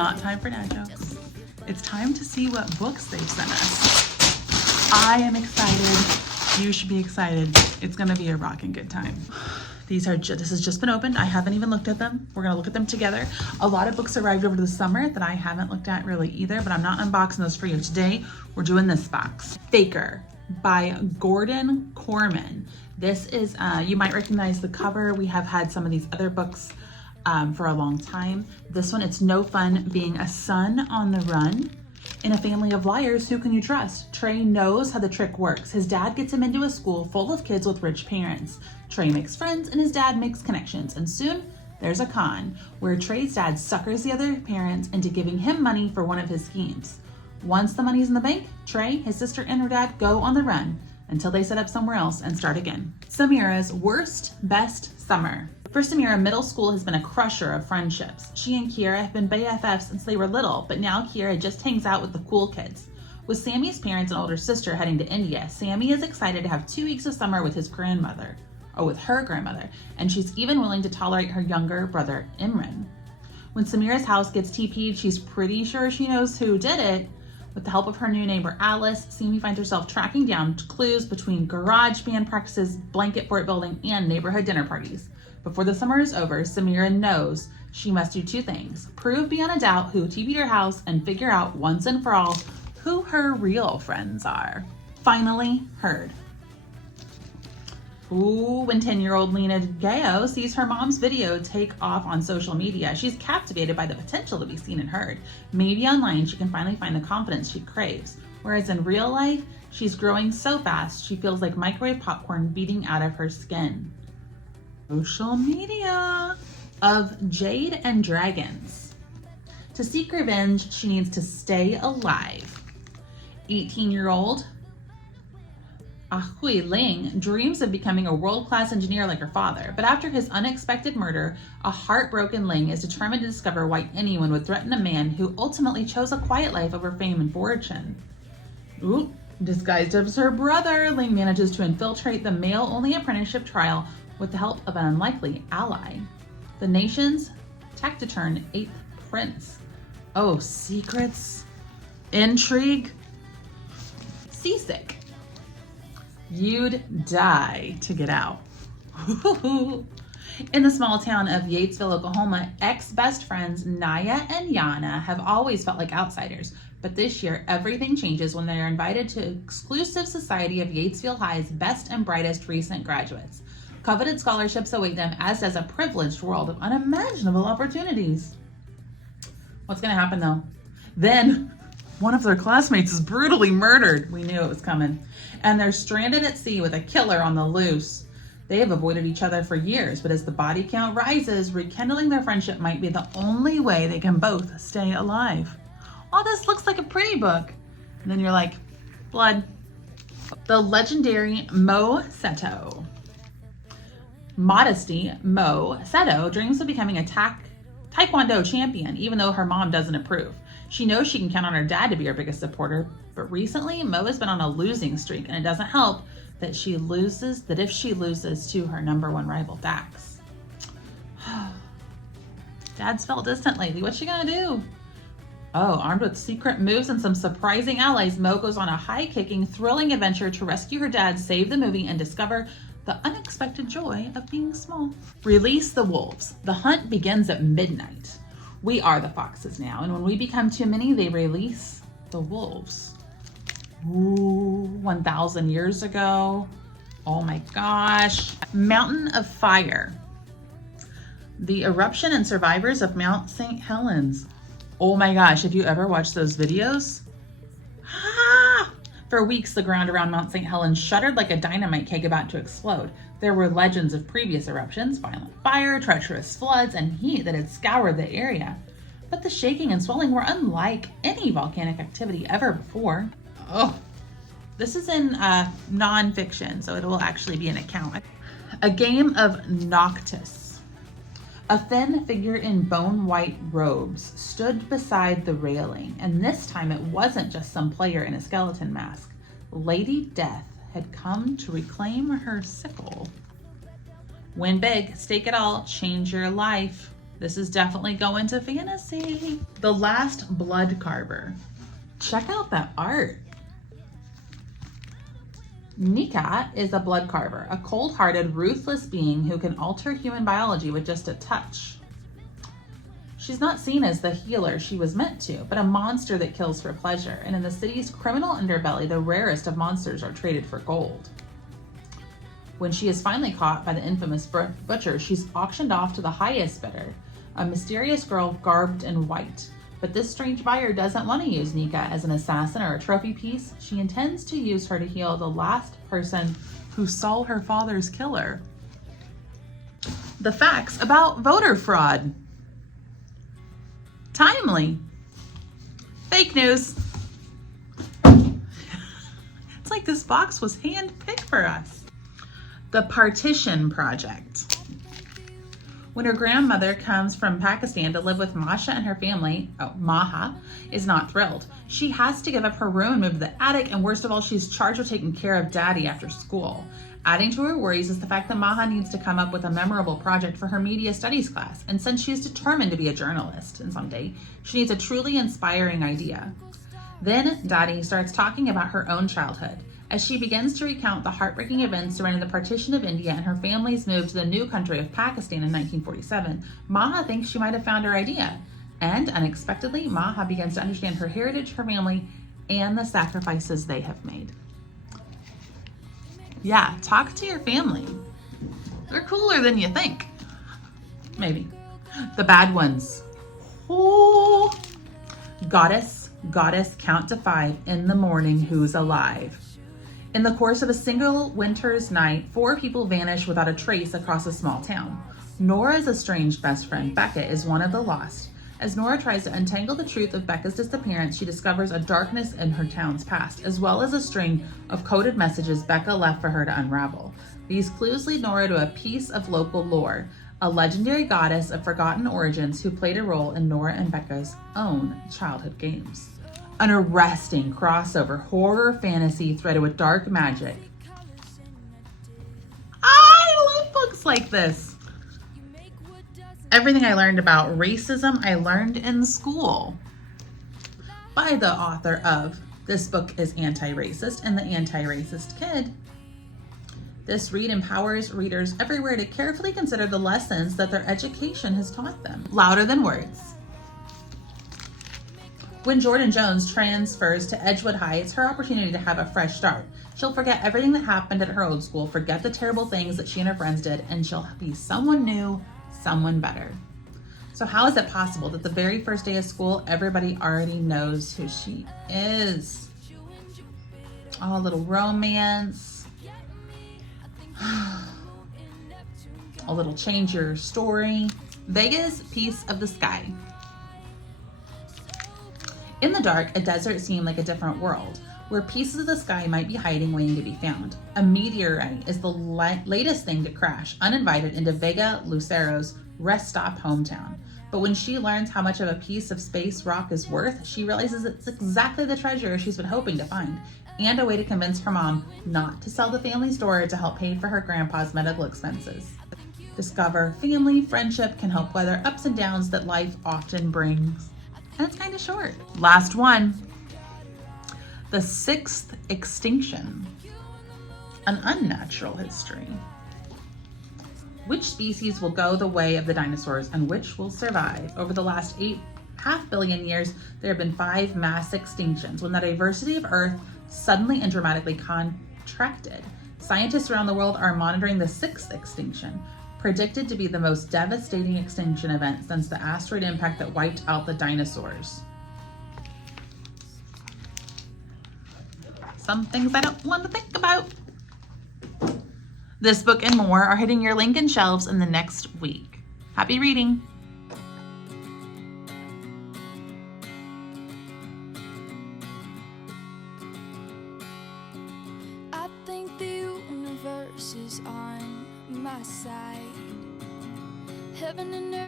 not time for dad jokes. It's time to see what books they've sent us. I am excited. You should be excited. It's gonna be a rocking good time. This has just been opened. I haven't even looked at them. We're gonna look at them together. A lot of books arrived over the summer that I haven't looked at really either, but I'm not unboxing those for you. Today, we're doing this box. Faker by Gordon Korman. This is, you might recognize the cover. We have had some of these other books for a long time. This one, it's no fun being a son on the run. In a family of liars, who can you trust? Trey knows how the trick works. His dad gets him into a school full of kids with rich parents. Trey makes friends and his dad makes connections. And soon there's a con where Trey's dad suckers the other parents into giving him money for one of his schemes. Once the money's in the bank, Trey, his sister, and her dad go on the run until they set up somewhere else and start again. Samira's worst, best summer. For Samira, middle school has been a crusher of friendships. She and Kiera have been BFFs since they were little, but now Kiera just hangs out with the cool kids. With Sammy's parents and older sister heading to India, Sammy is excited to have 2 weeks of summer with her grandmother, and she's even willing to tolerate her younger brother, Imran. When Samira's house gets TP'd, she's pretty sure she knows who did it. With the help of her new neighbor, Alice, Sammy finds herself tracking down clues between garage band practices, blanket fort building, and neighborhood dinner parties. Before the summer is over, Samira knows she must do 2 things. Prove beyond a doubt who TP'd her house and figure out once and for all who her real friends are. Finally heard. Ooh, when 10-year-old Lena Gayo sees her mom's video take off on social media, she's captivated by the potential to be seen and heard. Maybe online she can finally find the confidence she craves. Whereas in real life, she's growing so fast she feels like microwave popcorn beating out of her skin. Social media of Jade and Dragons. To seek revenge, she needs to stay alive. 18-year-old Hui Ling dreams of becoming a world-class engineer like her father, but after his unexpected murder, a heartbroken Ling is determined to discover why anyone would threaten a man who ultimately chose a quiet life over fame and fortune. Ooh, disguised as her brother, Ling manages to infiltrate the male-only apprenticeship trial with the help of an unlikely ally, the nation's taciturn 8th prince. Oh, secrets, intrigue, seasick. You'd die to get out. In the small town of Yatesville, Oklahoma, ex-best friends Naya and Yana have always felt like outsiders, but this year everything changes when they are invited to exclusive society of Yatesville High's best and brightest recent graduates. Coveted scholarships await them, as does a privileged world of unimaginable opportunities. What's gonna happen though? Then one of their classmates is brutally murdered. We knew it was coming. And they're stranded at sea with a killer on the loose. They have avoided each other for years, but as the body count rises, rekindling their friendship might be the only way they can both stay alive. Oh, this looks like a pretty book. And then you're like, blood. The legendary Mo Seto. Modesty Mo Seto dreams of becoming a Taekwondo champion, even though her mom doesn't approve. She knows she can count on her dad to be her biggest supporter, but recently Mo has been on a losing streak, and it doesn't help that if she loses to her #1 rival, Dax. Dad's felt distant lately. What's she gonna do? Oh, armed with secret moves and some surprising allies, Mo goes on a high-kicking, thrilling adventure to rescue her dad, save the movie, and discover the unexpected joy of being small. Release the wolves. The hunt begins at midnight. We are the foxes now, and when we become too many, they release the wolves. Ooh, 1,000 years ago. Oh my gosh. Mountain of Fire. The eruption and survivors of Mount St. Helens. Oh my gosh, have you ever watched those videos? Ah! For weeks, the ground around Mount St. Helens shuddered like a dynamite keg about to explode. There were legends of previous eruptions, violent fire, treacherous floods, and heat that had scoured the area. But the shaking and swelling were unlike any volcanic activity ever before. Oh, this is in non-fiction, so it will actually be an account. A game of Noctis. A thin figure in bone-white robes stood beside the railing, and this time it wasn't just some player in a skeleton mask. Lady Death had come to reclaim her sickle. Win big, stake it all, change your life. This is definitely going to fantasy. The Last Blood Carver. Check out that art. Nika is a blood carver, a cold-hearted, ruthless being who can alter human biology with just a touch. She's not seen as the healer she was meant to, but a monster that kills for pleasure. And in the city's criminal underbelly, the rarest of monsters are traded for gold. When she is finally caught by the infamous butcher, she's auctioned off to the highest bidder, a mysterious girl garbed in white. But this strange buyer doesn't want to use Nika as an assassin or a trophy piece. She intends to use her to heal the last person who saw her father's killer. The facts about voter fraud. Timely. Fake news. It's like this box was hand-picked for us. The Partition Project. When her grandmother comes from Pakistan to live with Masha and her family, Maha is not thrilled. She has to give up her room and move to the attic, and worst of all, she's charged with taking care of Daddy after school. Adding to her worries is the fact that Maha needs to come up with a memorable project for her media studies class, and since she is determined to be a journalist and someday, she needs a truly inspiring idea. Then Daddy starts talking about her own childhood. As she begins to recount the heartbreaking events surrounding the partition of India and her family's move to the new country of Pakistan in 1947, Maha thinks she might have found her idea. And unexpectedly, Maha begins to understand her heritage, her family, and the sacrifices they have made. Yeah, talk to your family. They're cooler than you think. Maybe. The bad ones. Oh, goddess, count to 5 in the morning, who's alive? In the course of a single winter's night, 4 people vanish without a trace across a small town. Nora's estranged best friend, Becca, is one of the lost. As Nora tries to untangle the truth of Becca's disappearance, she discovers a darkness in her town's past, as well as a string of coded messages Becca left for her to unravel. These clues lead Nora to a piece of local lore, a legendary goddess of forgotten origins who played a role in Nora and Becca's own childhood games. An arresting crossover horror fantasy threaded with dark magic. I love books like this. Everything I learned about racism, I learned in school. By the author of This Book is Anti-Racist and the Anti-Racist Kid. This read empowers readers everywhere to carefully consider the lessons that their education has taught them. Louder than words. When Jordan Jones transfers to Edgewood High, it's her opportunity to have a fresh start. She'll forget everything that happened at her old school, forget the terrible things that she and her friends did, and she'll be someone new, someone better. So how is it possible that the very first day of school, everybody already knows who she is? Oh, a little romance. A little change your story. Vegas, piece of the sky. In the dark, a desert seemed like a different world, where pieces of the sky might be hiding, waiting to be found. A meteorite is the latest thing to crash, uninvited, into Vega Lucero's rest stop hometown. But when she learns how much of a piece of space rock is worth, she realizes it's exactly the treasure she's been hoping to find, and a way to convince her mom not to sell the family store to help pay for her grandpa's medical expenses. Discover family, friendship can help weather ups and downs that life often brings. And it's kind of short. Last one. The 6th extinction. An unnatural history. Which species will go the way of the dinosaurs and which will survive? Over the last 8.5 billion years, there have been 5 mass extinctions when the diversity of Earth suddenly and dramatically contracted. Scientists around the world are monitoring the 6th extinction, predicted to be the most devastating extinction event since the asteroid impact that wiped out the dinosaurs. Some things I don't want to think about. This book and more are hitting your Lincoln shelves in the next week. Happy reading. I think the universe is on my side. Heaven and earth.